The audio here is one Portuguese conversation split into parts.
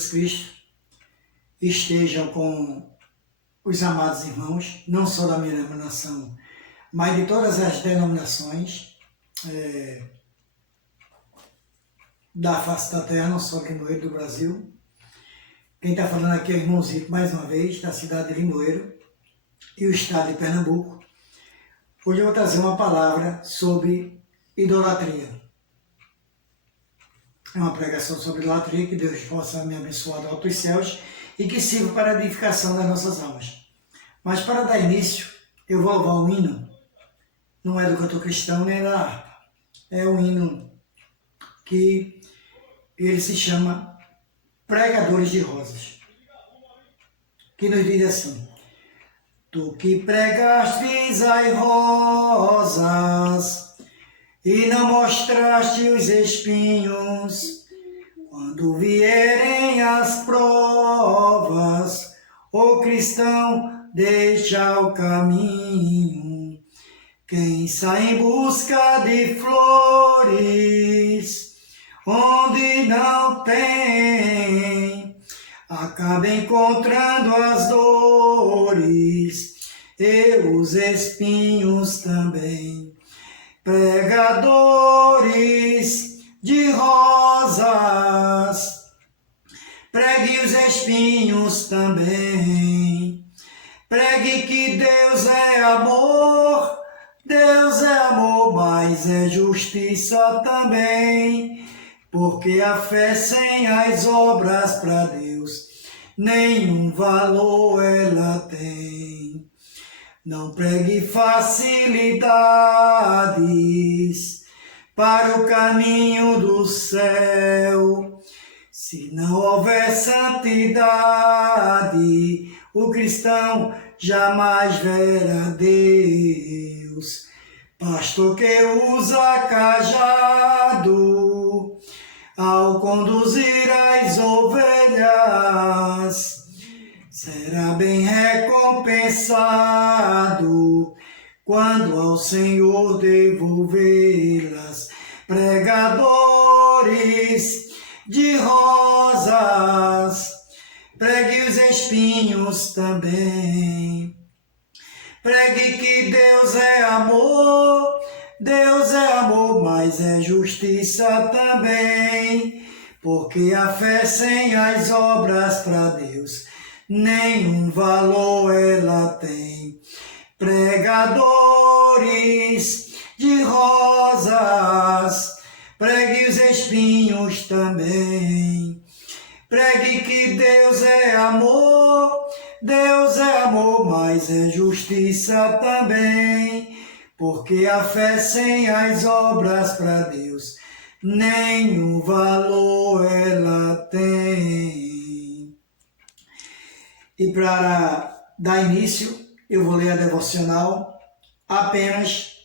Jesus Cristo estejam com os amados irmãos, não só da minha denominação, mas de todas as denominações da face da terra, não só de Limoeiro do Brasil. Quem está falando aqui é o irmãozito, mais uma vez, da cidade de Limoeiro e o estado de Pernambuco. Hoje eu vou trazer uma palavra sobre idolatria. É uma pregação sobre idolatria, que Deus possa me abençoar do alto dos céus e que sirva para a edificação das nossas almas. Mas para dar início, eu vou louvar um hino, não é do cantor cristão nem da harpa, é um hino que ele se chama Pregadores de Rosas, que nos diz assim: Tu que pregastes as rosas e não mostraste os espinhos, quando vierem as provas, ó cristão, deixa o caminho. Quem sai em busca de flores onde não tem, acaba encontrando as dores e os espinhos também. Pregadores de rosas, pregue os espinhos também. Pregue que Deus é amor, mas é justiça também. Porque a fé sem as obras para Deus nenhum valor ela tem. Não pregue facilidades para o caminho do céu. Se não houver santidade, o cristão jamais verá Deus. Pastor que usa cajado ao conduzir as ovelhas, será bem recompensado quando ao Senhor devolvê-las. Pregadores de rosas, pregue os espinhos também. Pregue que Deus é amor, mas é justiça também. Porque a fé sem as obras para Deus nenhum valor ela tem. Pregadores de rosas, pregue os espinhos também. Pregue que Deus é amor, mas é justiça também. Porque a fé sem as obras para Deus nenhum valor ela tem. E para dar início, eu vou ler a devocional, apenas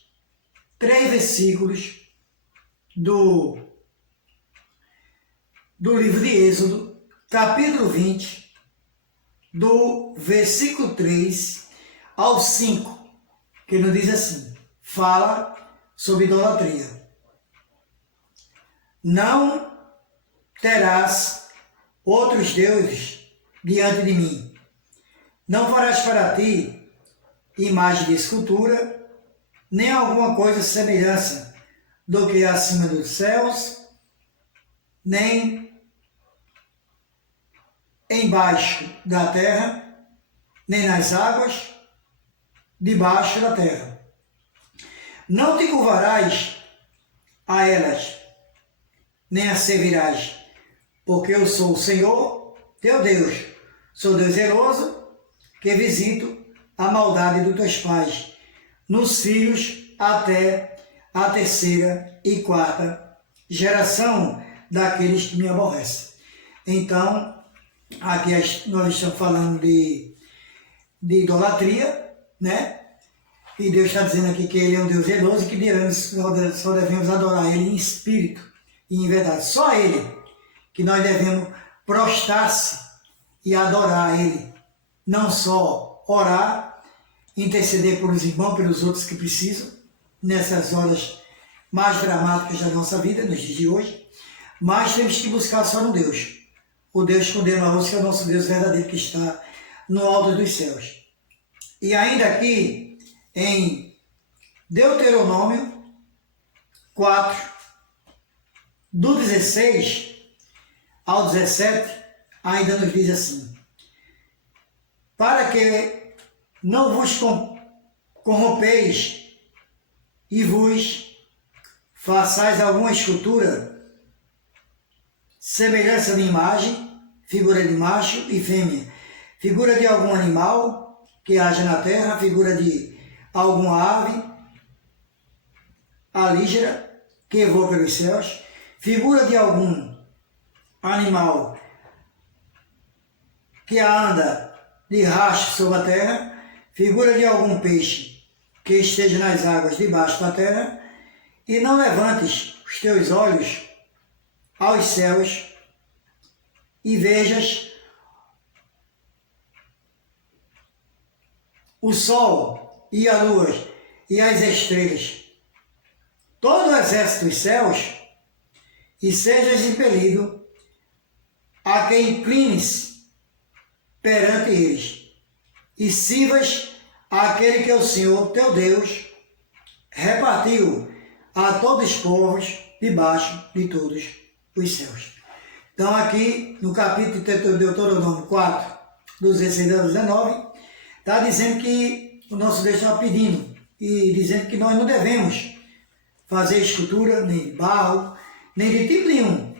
3 versículos do livro de Êxodo, capítulo 20, do versículo 3 ao 5, que nos diz assim, fala sobre idolatria. Não terás outros deuses diante de mim. Não farás para ti imagem de escultura, nem alguma coisa semelhança do que há acima dos céus, nem embaixo da terra, nem nas águas debaixo da terra. Não te curvarás a elas, nem a servirás, porque eu sou o Senhor, teu Deus. Sou Deus zeloso, que visito a maldade dos teus pais, nos filhos até a 3ª e 4ª geração daqueles que me aborrecem. Então, aqui nós estamos falando de idolatria, né? E Deus está dizendo aqui que Ele é um Deus zeloso e que só devemos adorar Ele em espírito e em verdade. Só Ele que nós devemos prostrar-se e adorar Ele. Não só orar, interceder por os irmãos, pelos outros que precisam, nessas horas mais dramáticas da nossa vida, nos dias de hoje, mas temos que buscar só no Deus. o Deus poderoso, que é o nosso Deus verdadeiro que está no alto dos céus. E ainda aqui em Deuteronômio 4, do 16 ao 17, ainda nos diz assim: para que não vos corrompeis e vos façais alguma escultura, semelhança de imagem, figura de macho e fêmea, figura de algum animal que haja na terra, figura de alguma ave alígera que voa pelos céus, figura de algum animal que anda de rastro sobre a terra, figura de algum peixe que esteja nas águas debaixo da terra, e não levantes os teus olhos aos céus e vejas o sol e a lua e as estrelas, todo o exército dos céus, e sejas impelido a que inclines perante eles, e sirvas àquele que é o Senhor teu Deus repartiu a todos os povos debaixo de todos os céus. Então aqui no capítulo de Deuteronômio 4, do 16 ao 19, está dizendo que o nosso Deus está pedindo e dizendo que nós não devemos fazer escultura, nem de barro, nem de tipo nenhum,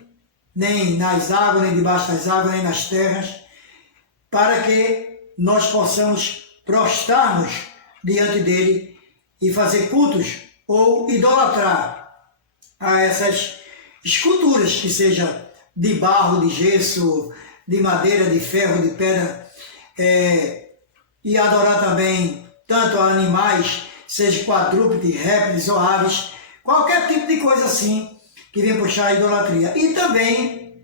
nem nas águas, nem debaixo das águas, nem nas terras, para que nós possamos prostrar-nos diante dele e fazer cultos ou idolatrar a essas esculturas, que seja de barro, de gesso, de madeira, de ferro, de pedra, e adorar também tanto a animais, seja quadrúpedes, répteis ou aves, qualquer tipo de coisa assim que vem puxar a idolatria. E também,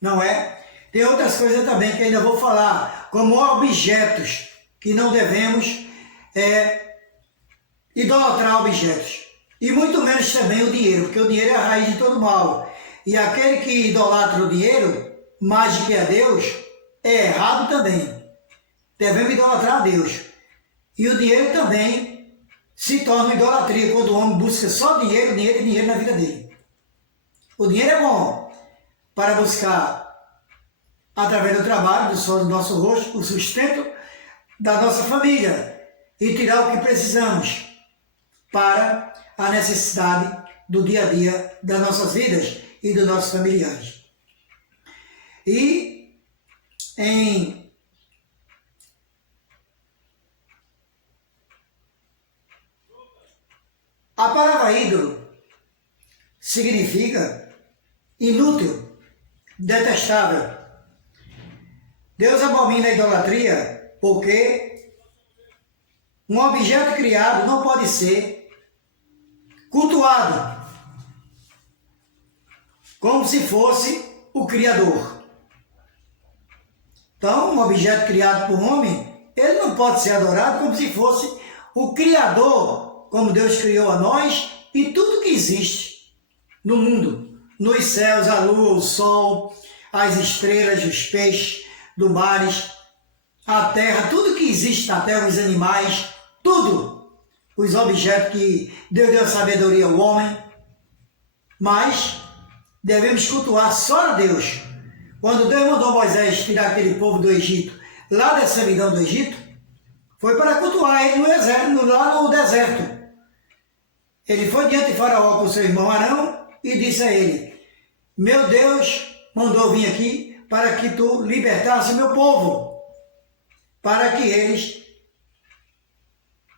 não é? Tem outras coisas também que ainda vou falar, como objetos, que não devemos idolatrar objetos. E muito menos também o dinheiro, porque o dinheiro é a raiz de todo mal. E aquele que idolatra o dinheiro, mais do que a Deus, é errado também. Devemos idolatrar a Deus. E o dinheiro também se torna idolatria, quando o homem busca só dinheiro, dinheiro e dinheiro na vida dele. O dinheiro é bom para buscar, através do trabalho, do sol do nosso rosto, o sustento da nossa família e tirar o que precisamos para a necessidade do dia a dia das nossas vidas e dos nossos familiares. E a palavra ídolo significa inútil, detestável. Deus abomina a idolatria porque um objeto criado não pode ser cultuado como se fosse o Criador. Então, um objeto criado por homem, ele não pode ser adorado como se fosse o Criador, como Deus criou a nós e tudo que existe no mundo, nos céus, a lua, o sol, as estrelas, os peixes do mares, a terra, tudo que existe na terra, os animais, tudo, os objetos que Deus deu a sabedoria ao homem, mas devemos cultuar só a Deus. Quando Deus mandou Moisés tirar aquele povo do Egito, lá da servidão do Egito, foi para cultuar ele lá no deserto. Ele foi diante de Faraó com seu irmão Arão e disse a ele: meu Deus mandou vir aqui para que tu libertasse o meu povo, para que eles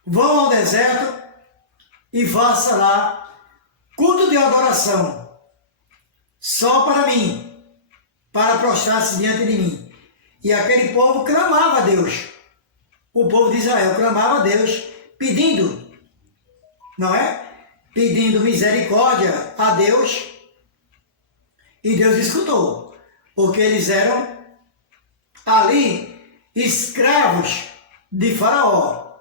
vão ao deserto e façam lá culto de adoração, só para mim, para prostrar-se diante de mim. E aquele povo clamava a Deus. O povo de Israel clamava a Deus, pedindo, não é? Pedindo misericórdia a Deus, e Deus escutou, porque eles eram ali escravos de Faraó,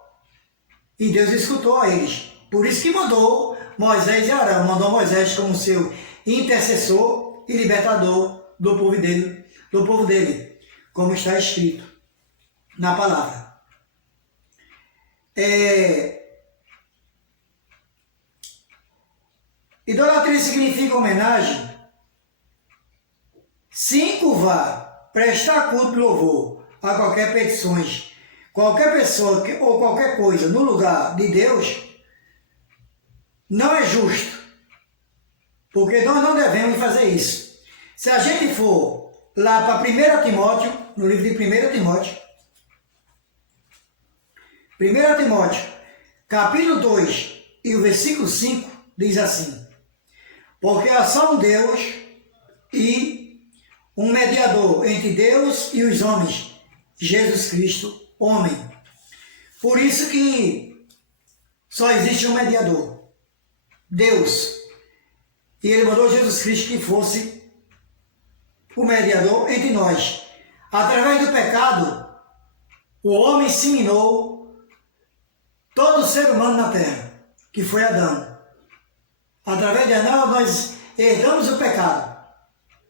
e Deus escutou a eles. Por isso que mandou Moisés e Arão, mandou Moisés como seu intercessor e libertador do povo dele do povo dele, como está escrito na palavra. Idolatria significa homenagem, se encurvar, prestar culto e louvor a qualquer petições, qualquer pessoa ou qualquer coisa no lugar de Deus, não é justo, porque nós não devemos fazer isso. Se a gente for lá para 1 Timóteo, no livro de 1 Timóteo, 1 Timóteo, capítulo 2 e o versículo 5, diz assim: porque há só um Deus e um mediador entre Deus e os homens, Jesus Cristo, homem. Por isso que só existe um mediador, Deus. E ele mandou Jesus Cristo que fosse o mediador entre nós. Através do pecado, o homem inseminou todo ser humano na terra, que foi Adão. Através de Adão, nós herdamos o pecado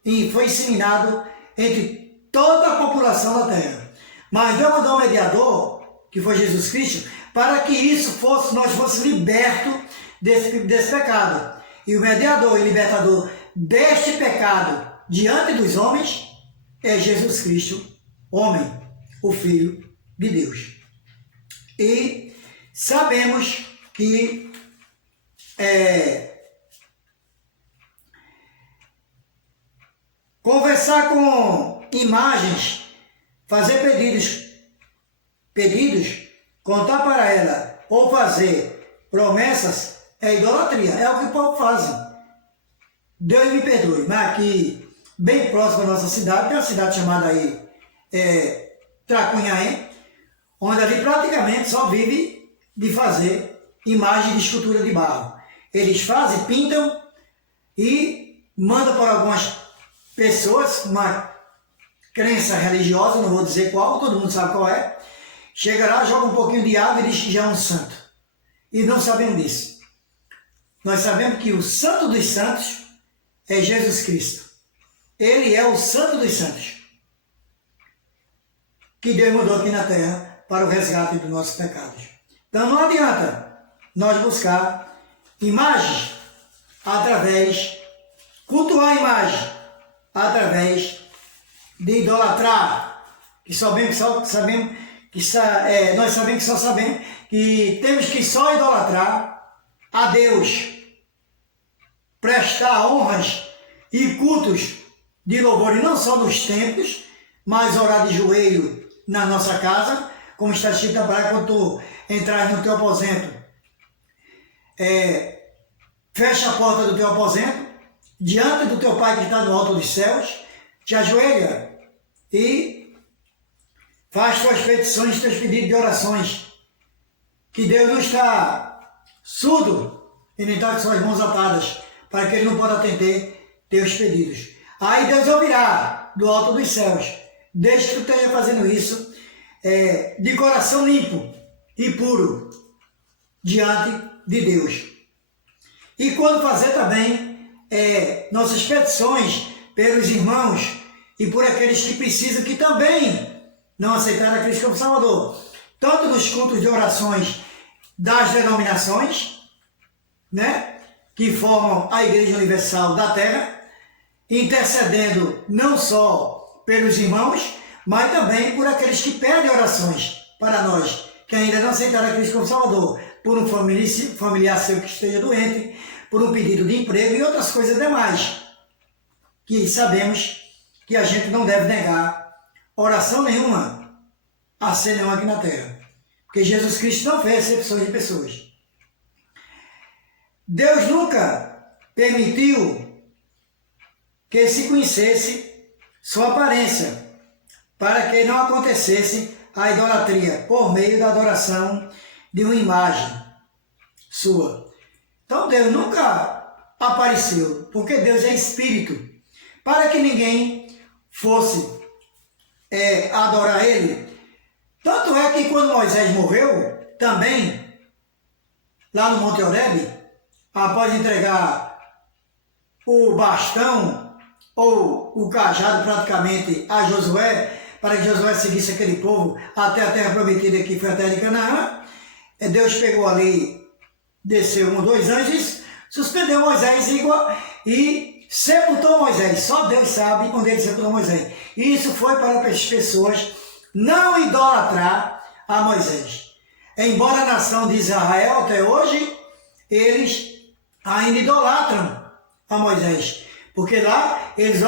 e foi inseminado entre toda a população da terra. Mas Deus mandou um mediador, que foi Jesus Cristo, para que nós fôssemos libertos desse pecado. E o mediador e libertador deste pecado diante dos homens é Jesus Cristo, homem, o Filho de Deus. E sabemos que conversar com imagens, fazer pedidos, contar para ela ou fazer promessas é idolatria, é o que o povo faz. Deus me perdoe, mas aqui, bem próximo da nossa cidade, tem uma cidade chamada aí Tracunhaém, onde ali praticamente só vive de fazer imagem de escultura de barro. Eles fazem, pintam e mandam para algumas pessoas, uma crença religiosa, não vou dizer qual, todo mundo sabe qual é, chega lá, joga um pouquinho de água e diz que já é um santo. E não sabemos disso. Nós sabemos que o santo dos santos é Jesus Cristo. Ele é o santo dos santos, que Deus mandou aqui na terra para o resgate dos nossos pecados. Então não adianta nós buscar imagens cultuar a imagem através de idolatrar, que nós sabemos que temos que só idolatrar a Deus, prestar honras e cultos de louvor, e não só nos templos, mas orar de joelho na nossa casa, como está escrito na palavra, quando tu entrar no teu aposento, fecha a porta do teu aposento, diante do teu Pai que está no alto dos céus, te ajoelha e faz tuas petições, teus pedidos de orações, que Deus não está surdo e nem está com suas mãos atadas, para que Ele não possa atender teus pedidos. Aí Deus ouvirá do alto dos céus, desde que tu esteja fazendo isso de coração limpo e puro diante de Deus. E quando fazer também nossas petições pelos irmãos e por aqueles que precisam, que também não aceitaram a Cristo como Salvador, tanto nos cultos de orações das denominações, né, que formam a Igreja Universal da Terra, intercedendo não só pelos irmãos, mas também por aqueles que pedem orações para nós, que ainda não aceitaram a Cristo como Salvador, por um familiar seu que esteja doente, por um pedido de emprego e outras coisas demais, que sabemos que a gente não deve negar oração nenhuma a ser nenhuma aqui na terra, porque Jesus Cristo não fez exceções de pessoas. Deus nunca permitiu que se conhecesse sua aparência, para que não acontecesse a idolatria por meio da adoração de uma imagem sua. Então Deus nunca apareceu, porque Deus é Espírito, para que ninguém fosse adorar Ele. Tanto é que quando Moisés morreu, também, lá no Monte Horebe, após entregar o bastão ou o cajado praticamente a Josué, para que Josué seguisse aquele povo até a terra prometida, que foi a terra de Canaã. Deus pegou ali, desceu 1 ou 2 anjos, suspendeu Moisés e sepultou Moisés. Só Deus sabe onde ele sepultou Moisés. E isso foi para as pessoas não idolatrar a Moisés. Embora a nação de Israel até hoje, eles ainda idolatram a Moisés. Porque lá eles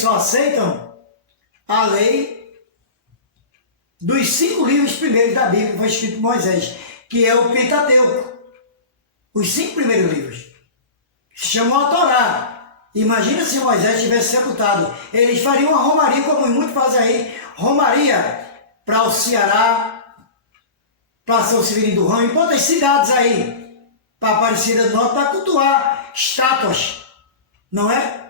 só aceitam a lei dos 5 livros primeiros da Bíblia que foi escrito por Moisés, que é o Pentateuco. Os 5 primeiros livros. Se chamou a Torá. Imagina se Moisés tivesse sepultado. Eles fariam uma romaria, como muitos fazem aí, romaria para o Ceará, para São Severino do Ramo, e para outras cidades aí, para Aparecida do Norte, para cultuar estátuas. Não é?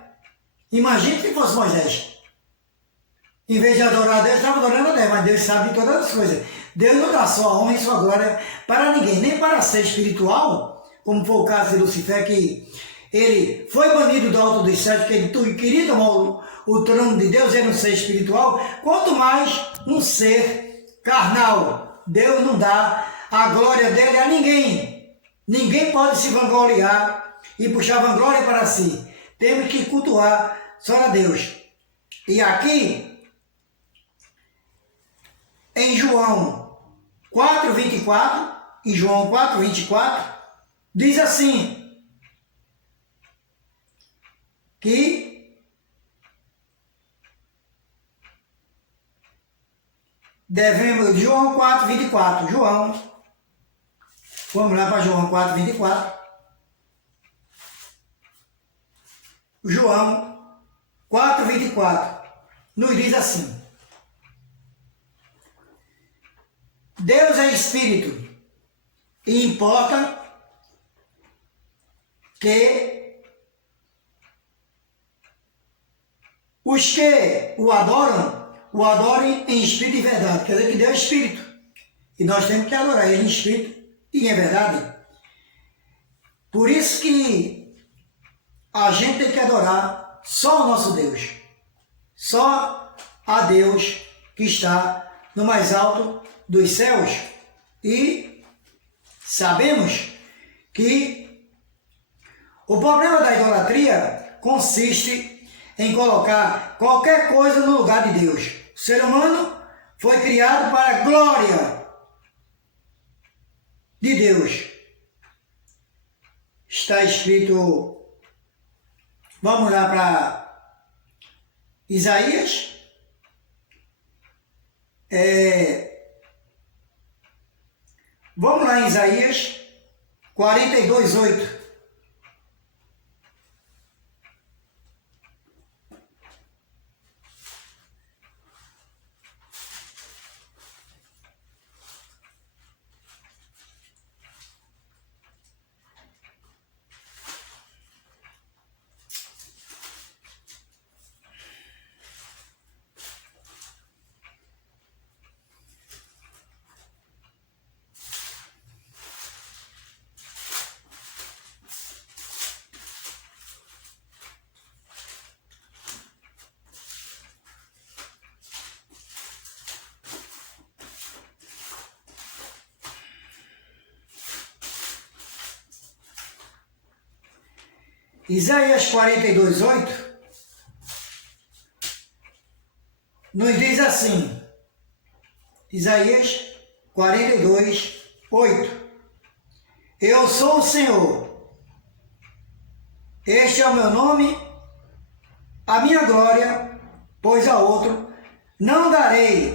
Imagina que fosse Moisés. Em vez de adorar a Deus, estava adorando a Deus, mas Deus sabe de todas as coisas. Deus não dá sua honra e sua glória para ninguém, nem para ser espiritual, como foi o caso de Lucifer, que ele foi banido do alto dos céus, porque ele queria tomar o trono de Deus, era um ser espiritual, quanto mais um ser carnal. Deus não dá a glória dele a ninguém. Ninguém pode se vangloriar e puxar vanglória para si. Temos que cultuar só a Deus. E aqui, em João 4:24, em João 4:24, diz assim, que devemos, João 4:24, vamos lá para João 4:24, João 4:24, nos diz assim, Deus é Espírito, e importa que os que o adorem em espírito e verdade. Quer dizer que Deus é Espírito. E nós temos que adorar Ele em espírito e em verdade. Por isso que a gente tem que adorar só o nosso Deus. Só a Deus que está no mais alto dos céus. E sabemos que o problema da idolatria consiste em colocar qualquer coisa no lugar de Deus. O ser humano foi criado para a glória de Deus. Está escrito, vamos lá para Isaías, vamos lá em Isaías 42:8. Isaías 42:8 nos diz assim, Isaías 42:8, eu sou o Senhor, este é o meu nome, a minha glória, pois a outro não darei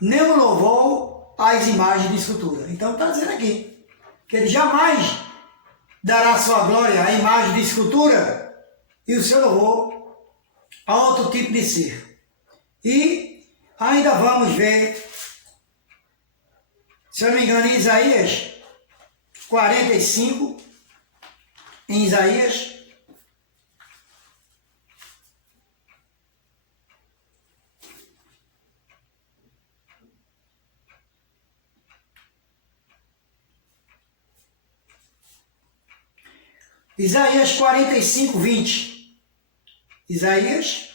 nem o louvor às imagens de escultura. Então está dizendo aqui que ele jamais dará sua glória à imagem de escultura e o seu louvor a outro tipo de ser. E ainda vamos ver, se eu não me engano, em Isaías 45, em Isaías, Isaías 45:20. Isaías.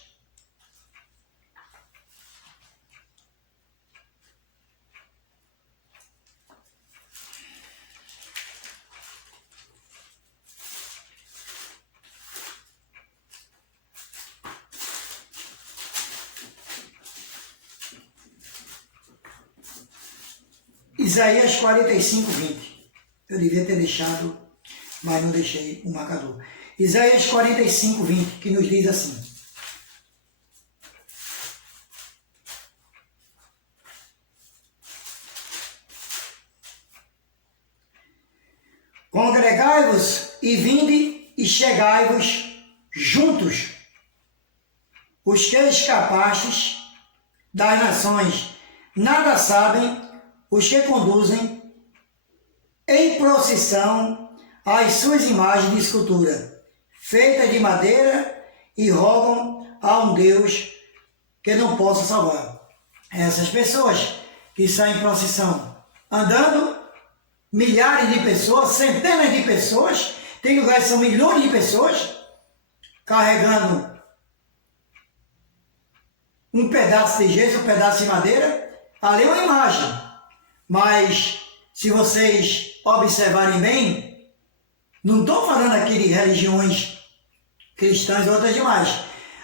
Isaías 45, 20. Eu devia ter deixado, mas não deixei o marcador. Isaías 45, 20, que nos diz assim: Congregai-vos e vinde e chegai-vos juntos, os que escapastes das nações, nada sabem os que conduzem em procissão as suas imagens de escultura, feitas de madeira, e rogam a um Deus que não possa salvar. Essas pessoas que saem em procissão, andando, milhares de pessoas, centenas de pessoas, tem lugares que são milhões de pessoas, carregando um pedaço de gesso, um pedaço de madeira, ali é uma imagem. Mas, se vocês observarem bem, não estou falando aqui de religiões cristãs e outras demais,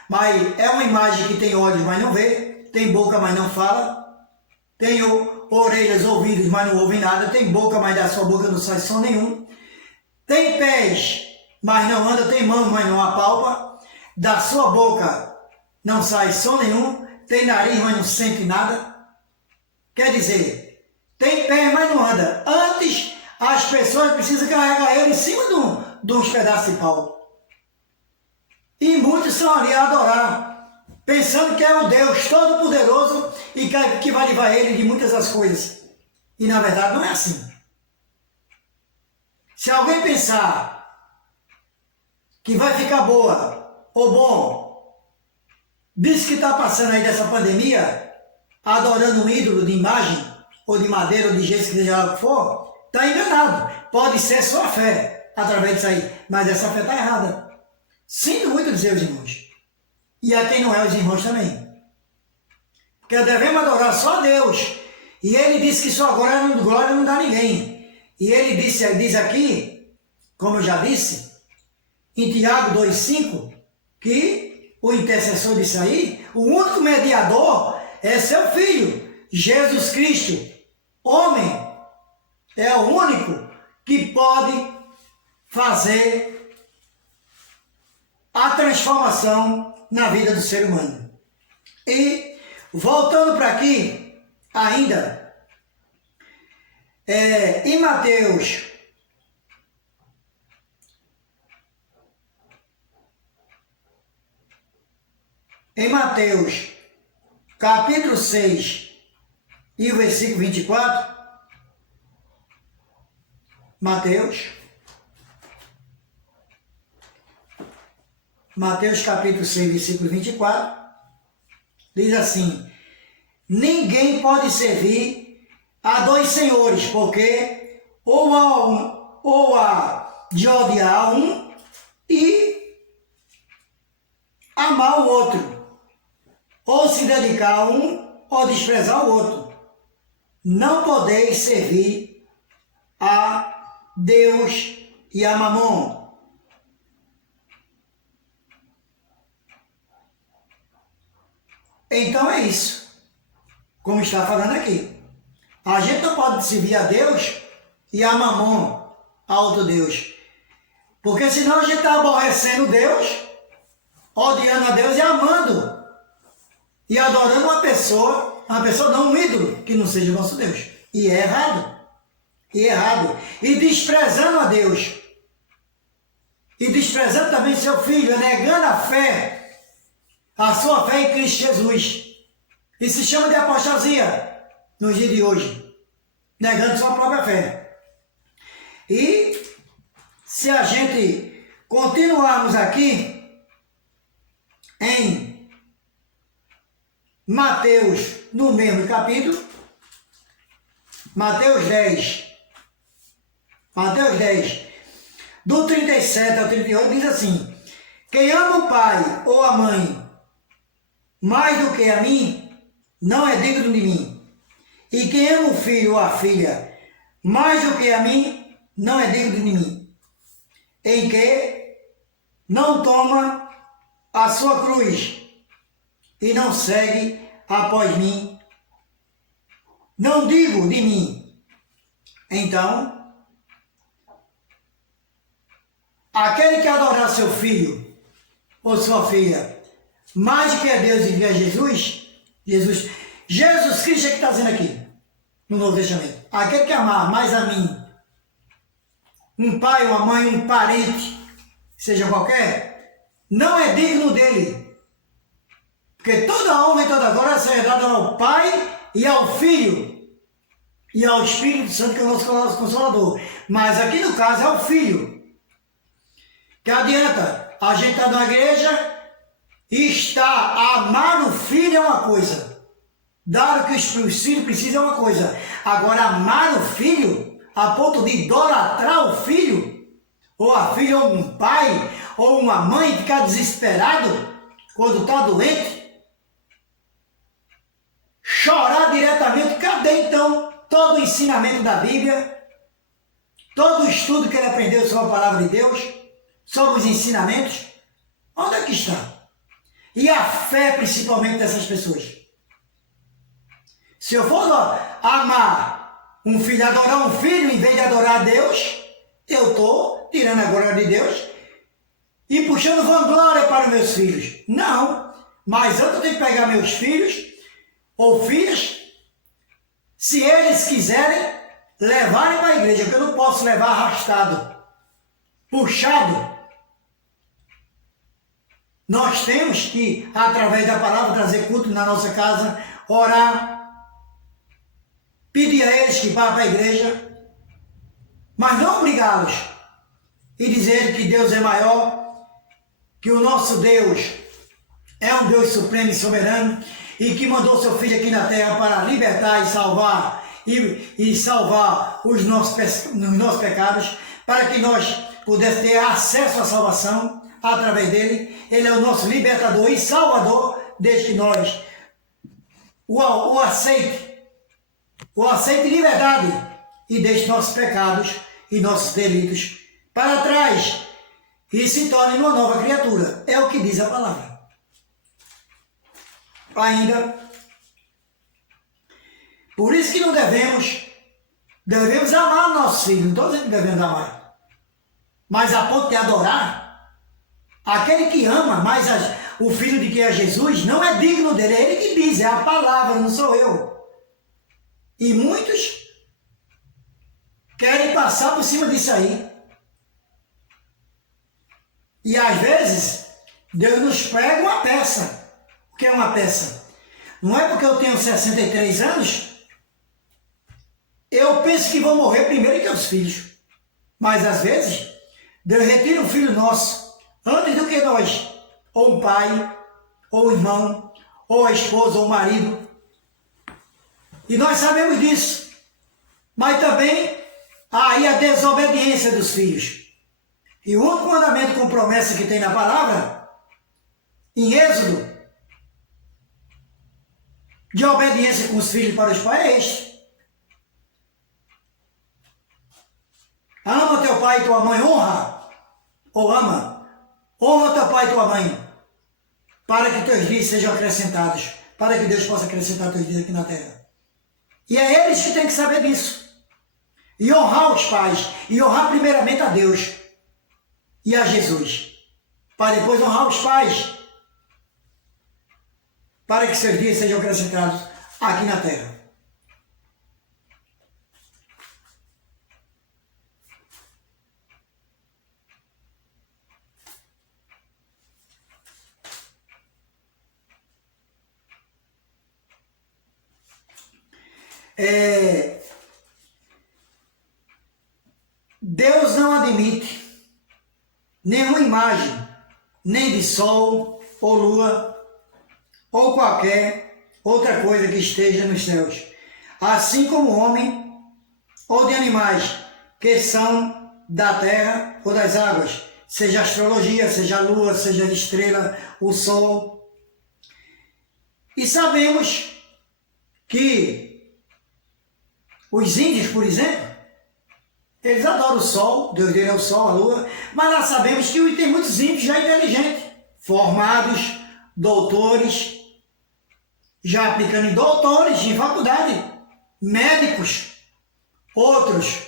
mas é uma imagem que tem olhos, mas não vê, tem boca, mas não fala, tem orelhas, ouvidos, mas não ouve nada, tem boca, mas da sua boca não sai som nenhum, tem pés, mas não anda, tem mão, mas não apalpa, da sua boca não sai som nenhum, tem nariz, mas não sente nada. Quer dizer, tem pé, mas não anda. Antes, as pessoas precisam carregar ele em cima de uns pedaços de pau. E muitos são ali a adorar, pensando que é um Deus todo-poderoso e que vai livrar ele de muitas das coisas. E na verdade não é assim. Se alguém pensar que vai ficar boa ou bom, diz que está passando aí dessa pandemia, adorando um ídolo de imagem, ou de madeira, ou de gesso, que seja lá o que for, está enganado. Pode ser sua fé através disso aí, mas essa fé está errada. Sinto muito dizer os irmãos. E a quem não é os irmãos também. Porque devemos adorar só a Deus. E ele disse que sua glória não dá a ninguém. E ele diz aqui, como eu já disse, em Tiago 2,5, que o intercessor disse aí, o único mediador é seu Filho, Jesus Cristo. Homem é o único que pode fazer a transformação na vida do ser humano. E, voltando para aqui, ainda, em Mateus, capítulo 6, e o versículo 24, Mateus capítulo 6, versículo 24, diz assim: ninguém pode servir a dois senhores, porque ou há de odiar um e amar o outro, ou se dedicar a um ou desprezar o outro. Não podeis servir a Deus e a Mamon. Então é isso, como está falando aqui. A gente não pode servir a Deus e a Mamon, a outro Deus. Porque senão a gente está aborrecendo Deus, odiando a Deus e amando. E adorando uma pessoa não, um ídolo, que não seja o nosso Deus. E é errado. E é errado. E desprezando a Deus. E desprezando também seu Filho, negando a fé, a sua fé em Cristo Jesus. E se chama de apostasia nos dias de hoje. Negando sua própria fé. E se a gente continuarmos aqui em Mateus, no mesmo capítulo, Mateus 10, do 37 ao 38, diz assim: Quem ama o pai ou a mãe mais do que a mim, não é digno de mim. E quem ama o filho ou a filha mais do que a mim, não é digno de mim. Em que não toma a sua cruz e não segue após mim. Não digo de mim. Então, aquele que adorar seu filho ou sua filha mais do que a Deus e que a Jesus Cristo é que está dizendo aqui, no Novo Testamento. Aquele que amar mais a mim, um pai, uma mãe, um parente, seja qualquer, não é digno dele. Porque toda honra e toda glória será dada ao Pai e ao Filho e ao Espírito Santo, que é o nosso Consolador. Mas aqui no caso é o Filho. Que adianta a gente estar na igreja e estar a amar o Filho é uma coisa. Dar o que os filhos precisam é uma coisa. Agora, amar o Filho a ponto de idolatrar o Filho, ou a filha, ou um pai, ou uma mãe ficar desesperado quando está doente, chorar diretamente. Cadê então todo o ensinamento da Bíblia, todo o estudo que ele aprendeu sobre a palavra de Deus, sobre os ensinamentos? Onde é que está? E a fé principalmente dessas pessoas? Se eu for amar um filho, adorar um filho em vez de adorar a Deus, eu estou tirando a glória de Deus e puxando vanglória para os meus filhos. Não, mas antes eu tenho que pegar meus filhos ou filhas, se eles quiserem, levarem para a igreja, porque eu não posso levar arrastado, puxado. Nós temos que, através da palavra, trazer culto na nossa casa, orar, pedir a eles que vá para a igreja, mas não obrigá-los e dizer que Deus é maior, que o nosso Deus é um Deus supremo e soberano e que mandou seu Filho aqui na terra para libertar e salvar e salvar os nossos pecados, para que nós pudéssemos ter acesso à salvação através dele. Ele é o nosso libertador e salvador, desde que nós o aceite de liberdade e deixe nossos pecados e nossos delitos para trás e se torne uma nova criatura. É o que diz a palavra. Ainda, por isso que não devemos amar nossos filhos. Não estou dizendo que devemos amar, mas a ponto de adorar, aquele que ama mais o filho de que é Jesus, não é digno dele. É ele que diz, é a palavra, não sou eu. E muitos querem passar por cima disso aí. E às vezes, Deus nos prega uma peça. O que é uma peça? Não é porque eu tenho 63 anos, eu penso que vou morrer primeiro que os filhos. Mas às vezes, Deus retira um filho nosso antes do que nós. Ou um pai, ou um irmão, ou a esposa, ou o marido. E nós sabemos disso. Mas também há aí a desobediência dos filhos. E o único mandamento com promessa que tem na palavra, em Êxodo, de obediência com os filhos para os pais, é este. Ama teu pai e tua mãe, honra, ou ama, honra teu pai e tua mãe, para que teus dias sejam acrescentados, para que Deus possa acrescentar teus dias aqui na terra. E é eles que têm que saber disso. E honrar os pais, e honrar primeiramente a Deus e a Jesus, para depois honrar os pais, para que seus dias sejam acrescentados aqui na terra. Deus não admite nenhuma imagem, nem de sol ou lua, ou qualquer outra coisa que esteja nos céus, assim como homem ou de animais que são da terra ou das águas, seja a astrologia, seja a lua, seja a estrela, o sol. E sabemos que os índios, por exemplo, eles adoram o sol, Deus dele é o sol, a lua, mas nós sabemos que tem muitos índios já inteligentes, formados, doutores, já aplicando em doutores em faculdade, médicos, outros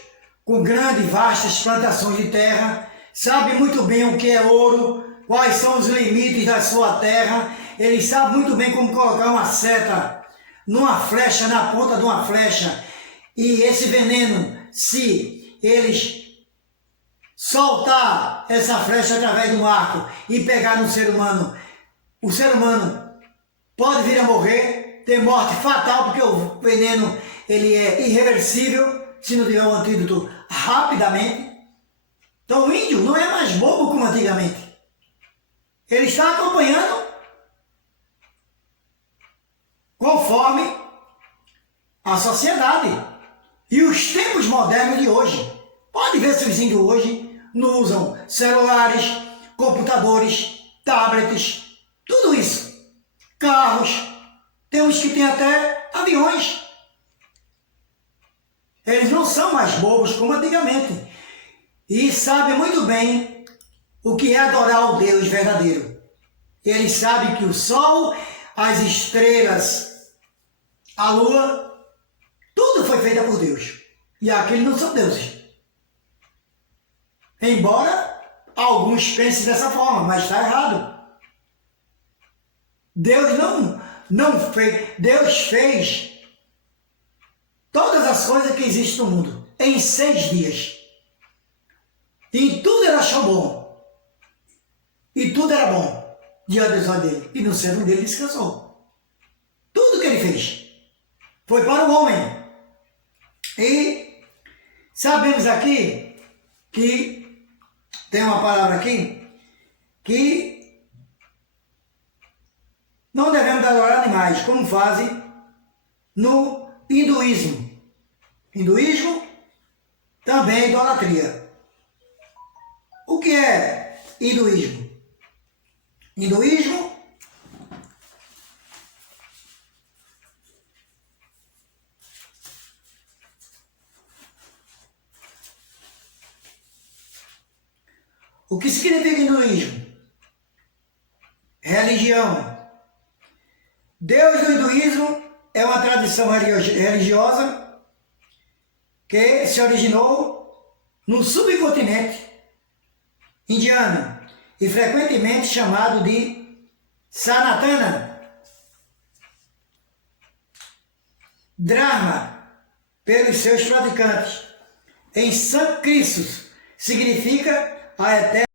com grandes, vastas plantações de terra, sabem muito bem o que é ouro, quais são os limites da sua terra, eles sabem muito bem como colocar uma seta numa flecha, na ponta de uma flecha, e esse veneno, se eles soltar essa flecha através do arco e pegar no ser humano, o ser humano pode vir a morrer, ter morte fatal, porque o veneno ele é irreversível, se não tiver um antídoto rapidamente. Então o índio não é mais bobo como antigamente. Ele está acompanhando conforme a sociedade e os tempos modernos de hoje. Pode ver se os índios hoje não usam celulares, computadores, tablets, tudo isso. Carros, tem uns que tem até aviões. Eles não são mais bobos como antigamente. E sabem muito bem o que é adorar o Deus verdadeiro. Eles sabem que o sol, as estrelas, a lua, tudo foi feito por Deus. E aqueles não são deuses. Embora alguns pensem dessa forma, mas está errado. Deus não fez. Deus fez todas as coisas que existem no mundo em 6 dias. E tudo ele achou bom. E tudo era bom diante dos olhos dele. E no cérebro dele descansou. Tudo que ele fez foi para o homem. E sabemos aqui que tem uma palavra aqui que não devemos adorar animais, como fazem no hinduísmo. Hinduísmo também é idolatria. O que é hinduísmo? Hinduísmo o que significa hinduísmo? Religião. Deus do hinduísmo é uma tradição religiosa que se originou no subcontinente indiano e frequentemente chamado de Sanatana Dharma pelos seus praticantes. Em sânscrito significa a eterna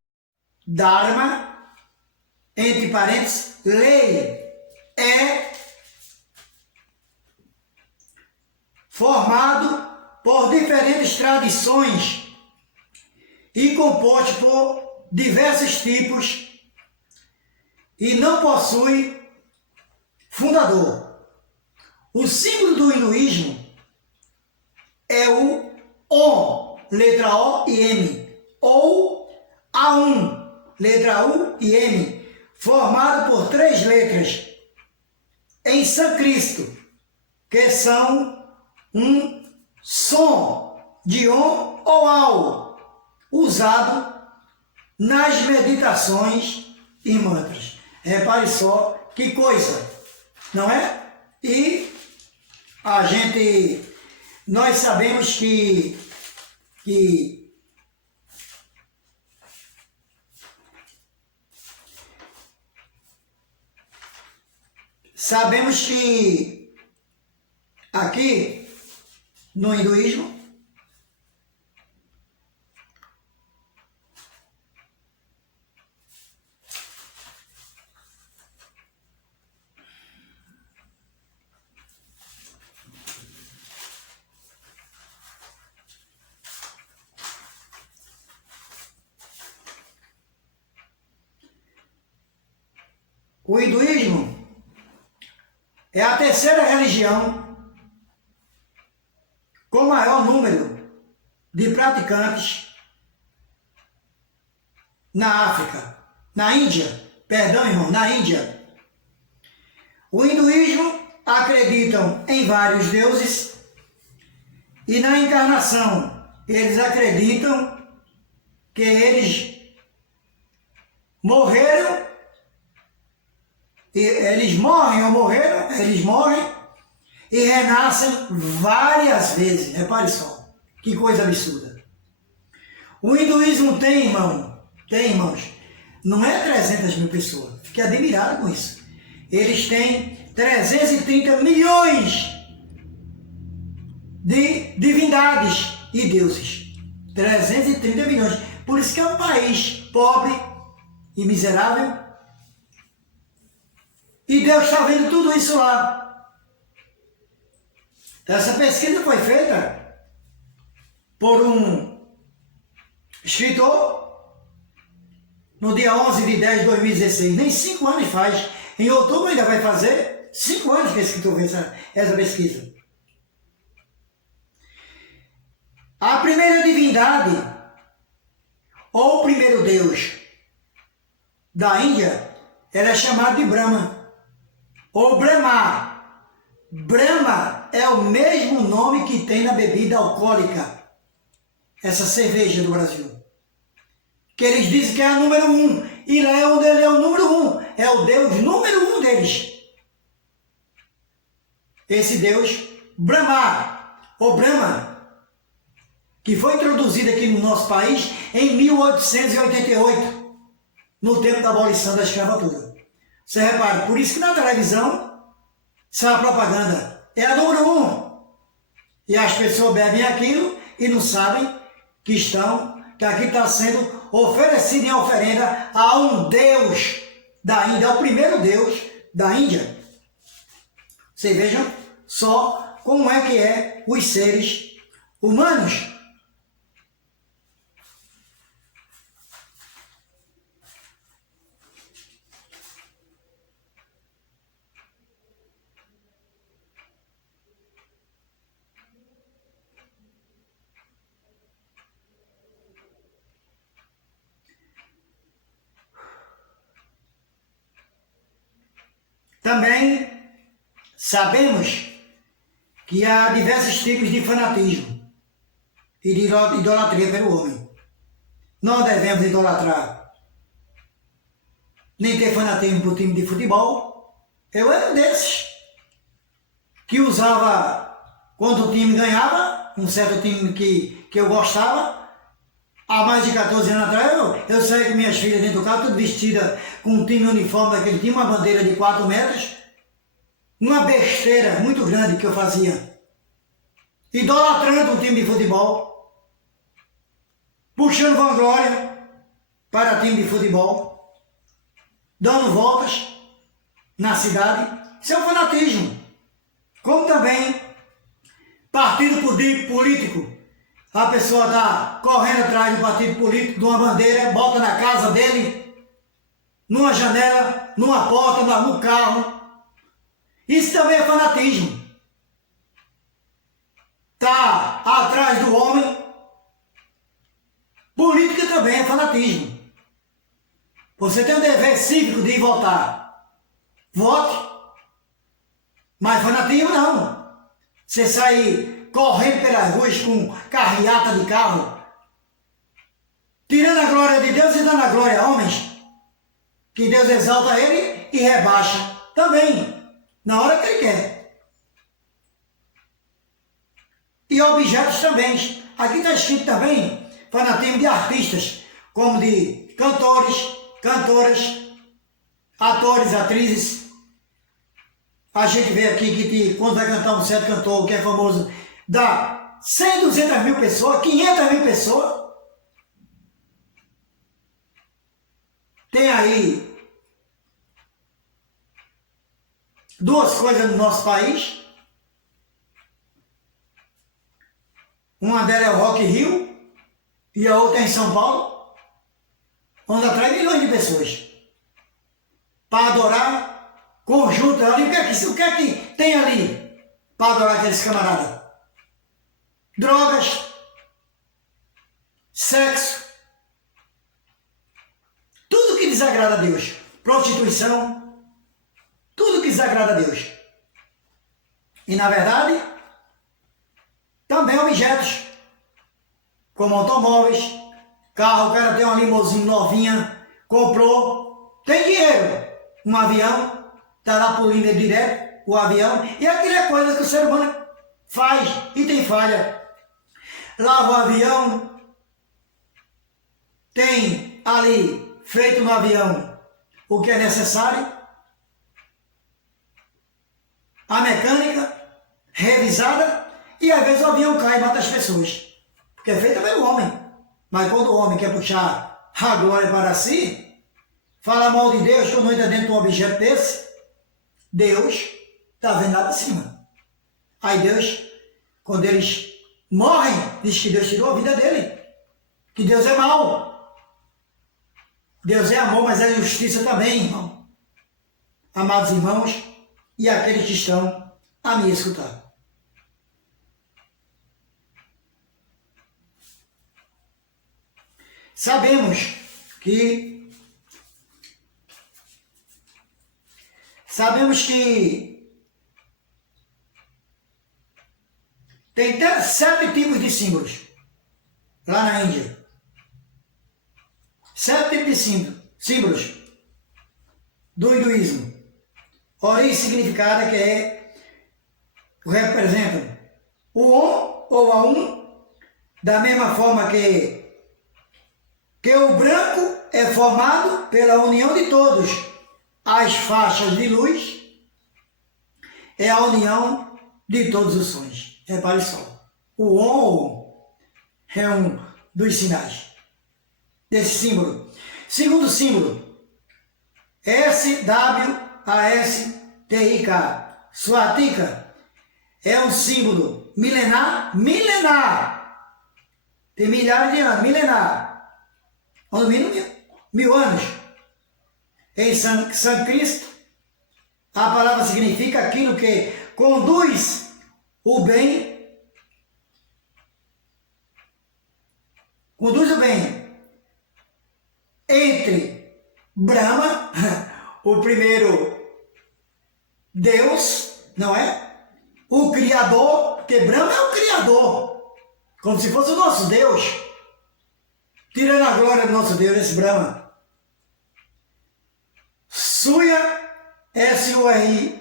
Dharma, entre parênteses, lei. É formado por diferentes tradições e composto por diversos tipos e não possui fundador. O símbolo do hinduísmo é o Om, letra O e M, ou Aum, letra U e M, formado por 3 letras em sânscrito, que são um som de Om ou Au, usado nas meditações e mantras. Repare só que coisa, não é? E nós sabemos que aqui no hinduísmo o hinduísmo é a terceira religião com maior número de praticantes na África, na Índia, perdão, irmão, na Índia. O hinduísmo acreditam em vários deuses e na encarnação eles acreditam que eles morreram, eles morrem ou morreram, eles morrem e renascem várias vezes. Repare só, que coisa absurda. O hinduísmo tem, irmãos, não é 300 mil pessoas, fiquei admirado com isso. Eles têm 330 milhões de divindades e deuses. 330 milhões. Por isso que é um país pobre e miserável. E Deus está vendo tudo isso lá. Essa pesquisa foi feita por um escritor no dia 11 de 10 de 2016. Nem 5 anos faz. Em outubro ainda vai fazer 5 anos que esse escritor fez essa pesquisa. A primeira divindade, ou o primeiro Deus da Índia, ela é chamada de Brahma, ou Brahma. Brahma é o mesmo nome que tem na bebida alcoólica, essa cerveja do Brasil. Que eles dizem que é a número 1, e lá é onde ele é o número 1, é o Deus número 1 deles. Esse Deus, Brahma, ou Brahma, que foi introduzido aqui no nosso país em 1888, no tempo da abolição da escravatura. Você repara, por isso que na televisão, sai a propaganda, é a número 1. E as pessoas bebem aquilo e não sabem que aqui está sendo oferecido em oferenda a um Deus da Índia, é o primeiro Deus da Índia. Vocês vejam só como é que é os seres humanos. Também sabemos que há diversos tipos de fanatismo e de idolatria pelo homem. Não devemos idolatrar, nem ter fanatismo por time de futebol. Eu era um desses que usava, quando o time ganhava, um certo time que eu gostava, há mais de 14 anos atrás, eu saí com minhas filhas dentro do carro, tudo vestida com um time uniforme daquele time, uma bandeira de 4 metros, uma besteira muito grande que eu fazia, idolatrando um time de futebol, puxando vanglória para time de futebol, dando voltas na cidade. Isso é um fanatismo. Como também partido político. A pessoa está correndo atrás do partido político, de uma bandeira, bota na casa dele, numa janela, numa porta, no carro. Isso também é fanatismo. Está atrás do homem. Política também é fanatismo. Você tem o dever cívico de votar. Vote. Mas fanatismo não. Você sair correndo pelas ruas com carreata de carro, tirando a glória de Deus e dando a glória a homens, que Deus exalta ele e rebaixa também, na hora que ele quer. E objetos também. Aqui está escrito também fanatismo de artistas, como de cantores, cantoras, atores, atrizes. A gente vê aqui que quando vai cantar um certo cantor que é famoso, dá 100, 200 mil pessoas, 500 mil pessoas. Tem aí duas coisas no nosso país. Uma delas é o Rock in Rio e a outra é em São Paulo, onde atrai milhões de pessoas para adorar conjunto ali. O que é que tem ali para adorar aqueles camaradas? Drogas, sexo, desagrada a Deus. Prostituição, tudo que desagrada a Deus. E na verdade, também objetos, como automóveis, carro, o cara tem uma limousine novinha, comprou, tem dinheiro, um avião, está lá por linha direto, o avião, e aquilo é coisa que o ser humano faz e tem falha. Lava o avião, tem ali feito no avião o que é necessário, a mecânica revisada, e às vezes o avião cai e mata as pessoas, porque é feito pelo homem. Mas quando o homem quer puxar a glória para si, fala mal de Deus, quando entra dentro de um objeto desse, Deus está vendo lá de cima. Aí Deus, quando eles morrem, diz que Deus tirou a vida dele, que Deus é mau. Deus é amor, mas é justiça também, irmão. Amados irmãos, e aqueles que estão a me escutar. Sabemos que tem até 7 tipos de símbolos lá na Índia. 7 tipos de símbolos do hinduísmo. Origem significada, que representam o Om ou a da mesma forma que o branco é formado pela união de todos. As faixas de luz é a união de todos os sons. Repare só. O Om é um dos sinais desse símbolo. Segundo símbolo, SWASTIK. Swatika é um símbolo milenar. Tem milhares de anos, milenar. No mínimo 1000 anos. Em sânscrito, a palavra significa aquilo que conduz o bem. Conduz o bem entre Brahma, o primeiro Deus, não é? O Criador, que Brahma é o Criador, como se fosse o nosso Deus. Tirando a glória do nosso Deus, esse Brahma. Surya, S-U-R-Y-A,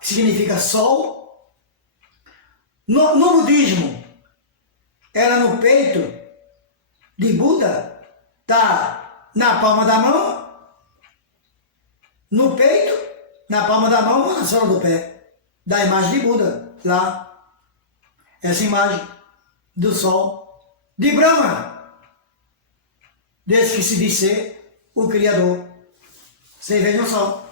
que significa sol. No budismo, ela no peito de Buda, está na palma da mão, no peito, na palma da mão ou na sola do pé, da imagem de Buda, lá. Essa imagem do sol de Brahma, desse que se diz ser o Criador. Vocês vejam só.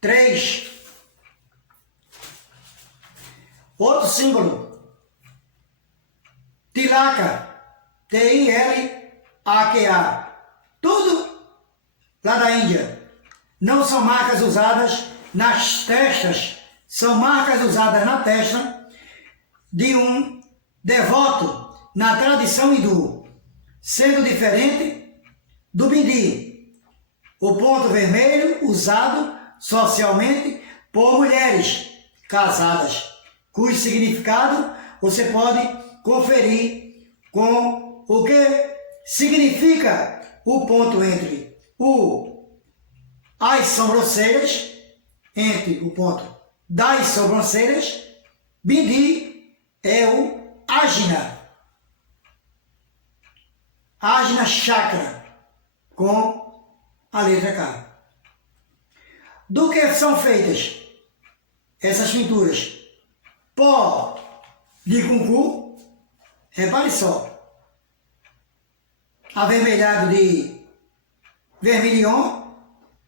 Três. Outro símbolo. Tilaka. T-I-L-A-Q-A. Tudo lá da Índia. Não são marcas usadas nas testas, são marcas usadas na testa de um devoto na tradição hindu, sendo diferente do bindi, o ponto vermelho usado socialmente por mulheres casadas, cujo significado você pode conferir com o que significa o ponto entre as sobrancelhas, entre o ponto das sobrancelhas. Bindi é o Ajna. Ajna Chakra, com a letra K. Do que são feitas essas pinturas? Pó de cuncu, repare só, avermelhado de vermilion,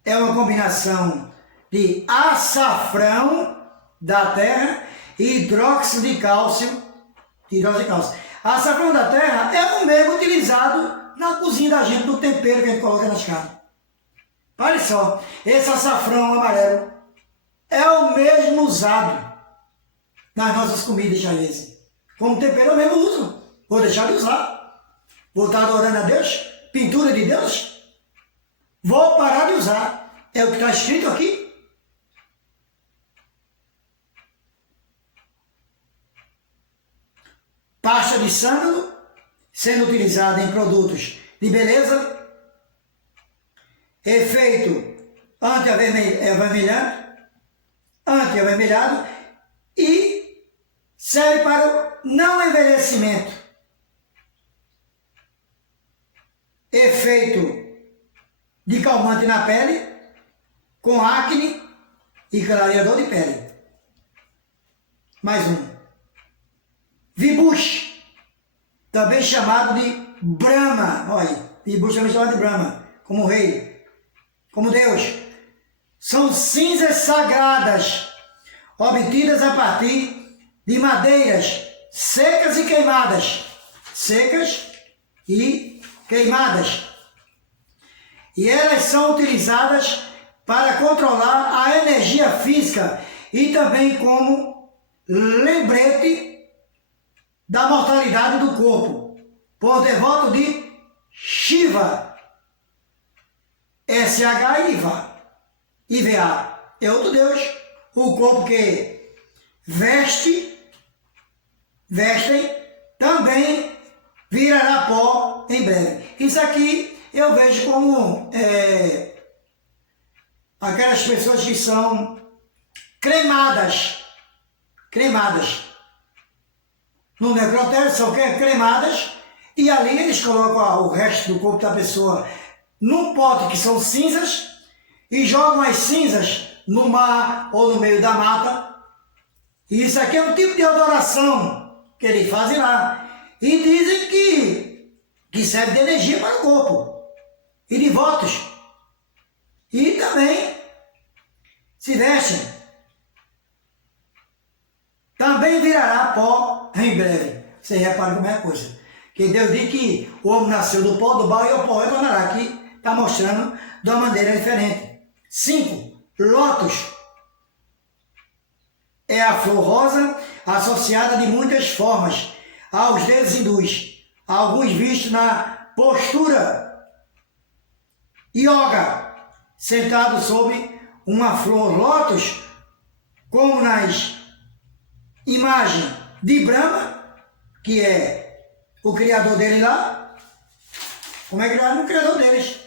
é uma combinação de açafrão da terra e hidróxido de cálcio. Açafrão da terra é o mesmo utilizado na cozinha da gente, no tempero que a gente coloca nas carnes. Olha só, esse açafrão amarelo é o mesmo usado nas nossas comidas, às vezes. Como tempero eu mesmo uso. Vou deixar de usar. Vou estar adorando a Deus, pintura de Deus. Vou parar de usar. É o que está escrito aqui. Pasta de sândalo, sendo utilizada em produtos de beleza. Efeito anti-avermelhado e serve para o não envelhecimento. Efeito de calmante na pele, com acne e clareador de pele. Mais um. Vibush, também chamado de Brahma. Olha, Vibush também chamado de Brahma, como rei, como Deus. São cinzas sagradas, obtidas a partir de madeiras secas e queimadas. Secas e queimadas. E elas são utilizadas para controlar a energia física e também como lembrete da mortalidade do corpo, por devoto de Shiva, IVA, é outro Deus, o corpo que vestem, também virará pó em breve. Isso aqui eu vejo como aquelas pessoas que são cremadas, no necrotério são cremadas, e ali eles colocam o resto do corpo da pessoa num pote que são cinzas e jogam as cinzas no mar ou no meio da mata. E isso aqui é um tipo de adoração que eles fazem lá. E dizem que serve de energia para o corpo e de votos. E também se vestem. Também virará pó em breve. Você repara como é a coisa. Que Deus diz que o homem nasceu do pó, do barro, e o pó retornará. Aqui está mostrando de uma maneira diferente. 5. Lótus. É a flor rosa associada de muitas formas aos deuses hindus. Alguns vistos na postura yoga, sentado sobre uma flor lótus, como nas imagens de Brahma, que é o criador dele lá. Como é que era o criador deles?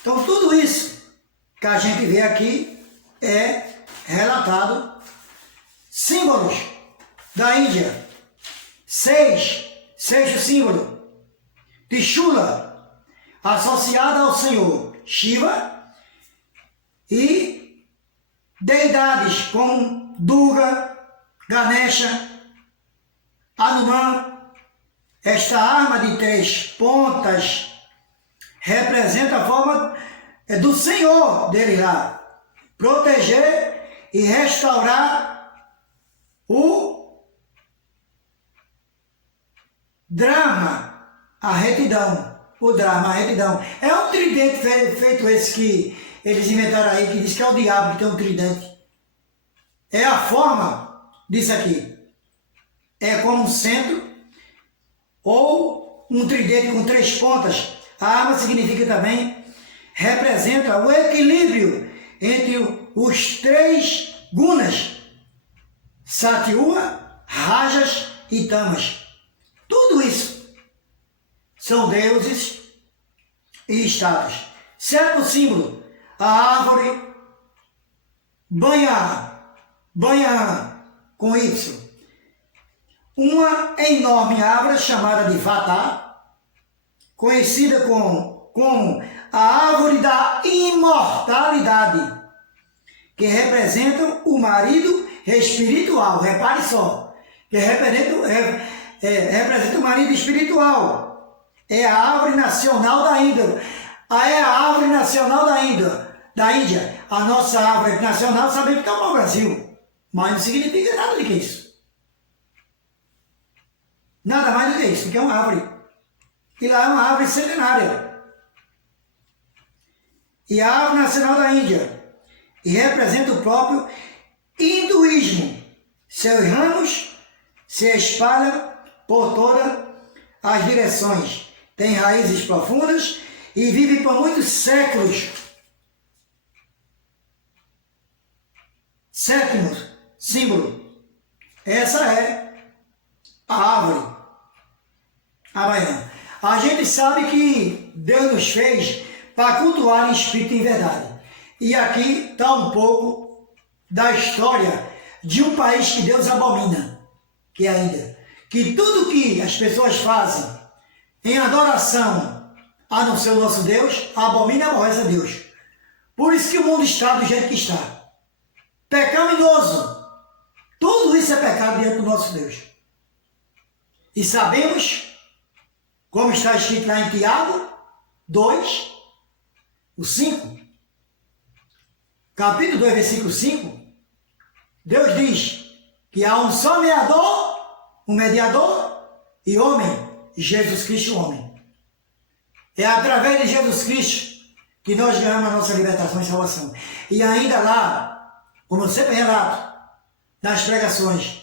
Então tudo isso que a gente vê aqui é relatado. Símbolos da Índia. Sexto símbolo. Trishula, associada ao Senhor Shiva, e deidades como Durga, Ganesha, Hanuman. Esta arma de 3 pontas representa a forma do Senhor dele lá, proteger e restaurar o Dharma, a retidão. O Dharma, a retidão. É um tridente feito esse que eles inventaram aí, que diz que é o diabo que tem um tridente. É a forma disso aqui. É como um centro ou um tridente com 3 pontas. A arma significa também, representa o equilíbrio entre os 3 gunas, Satyua, Rajas e Tamas. Tudo isso são deuses e estátuas. 7º símbolo, a árvore Banyan, com Y. Uma enorme árvore chamada de Vata, conhecida como a árvore da imortalidade, que representa o marido espiritual. Repare só, que representa o marido espiritual. É a árvore nacional da Índia. É a árvore nacional da Índia. A nossa árvore nacional sabemos que está no Brasil, mas não significa nada do que isso. Nada mais do que isso, porque é uma árvore. E lá é uma árvore centenária. E a árvore nacional da Índia. E representa o próprio Hinduísmo. Seus ramos se espalham por todas as direções. Tem raízes profundas e vive por muitos séculos. Sétimo símbolo. Essa é a árvore havaiana. A gente sabe que Deus nos fez para cultuar em espírito e em verdade. E aqui está um pouco da história de um país que Deus abomina, que é a Índia. Que tudo que as pessoas fazem em adoração a não ser o nosso Deus, abomina e aborrece a Deus. Por isso que o mundo está do jeito que está. Pecaminoso. Tudo isso é pecado diante do nosso Deus. E sabemos, como está escrito lá em Tiago 2, o 5, capítulo 2, versículo 5, Deus diz que há um só mediador e homem, Jesus Cristo, o homem. É através de Jesus Cristo que nós ganhamos a nossa libertação e salvação. E ainda lá, como eu sempre relato, nas pregações,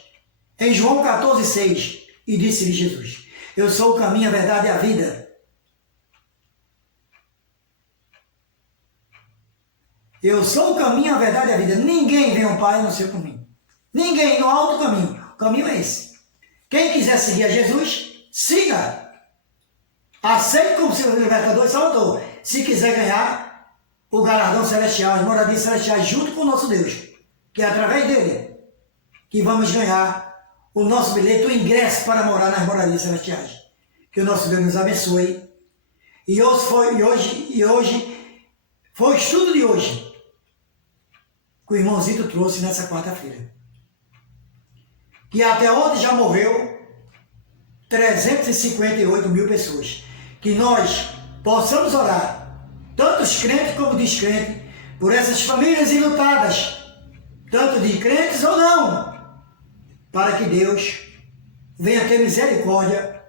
em João 14, 6, e disse-lhe Jesus: eu sou o caminho, a verdade e a vida. Eu sou o caminho, a verdade e a vida. Ninguém vem ao Pai a não ser por mim. Ninguém no alto caminho. O caminho é esse. Quem quiser seguir a Jesus, siga. Aceite como seu libertador e salvador. Se quiser ganhar o galardão celestial, as moradias celestiais, junto com o nosso Deus, que é através dele que vamos ganhar o nosso bilhete, o ingresso para morar nas moradias celestiais. Que o nosso Deus nos abençoe. E hoje foi o estudo de hoje que o irmãozito trouxe nessa quarta-feira. Que até ontem já morreu 358 mil pessoas. Que nós possamos orar, tanto os crentes como descrentes, por essas famílias enlutadas, tanto de crentes ou não, para que Deus venha ter misericórdia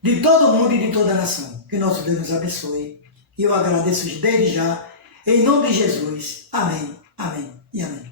de todo mundo e de toda a nação. Que nosso Deus nos abençoe. E eu agradeço desde já, em nome de Jesus. Amém, amém e amém.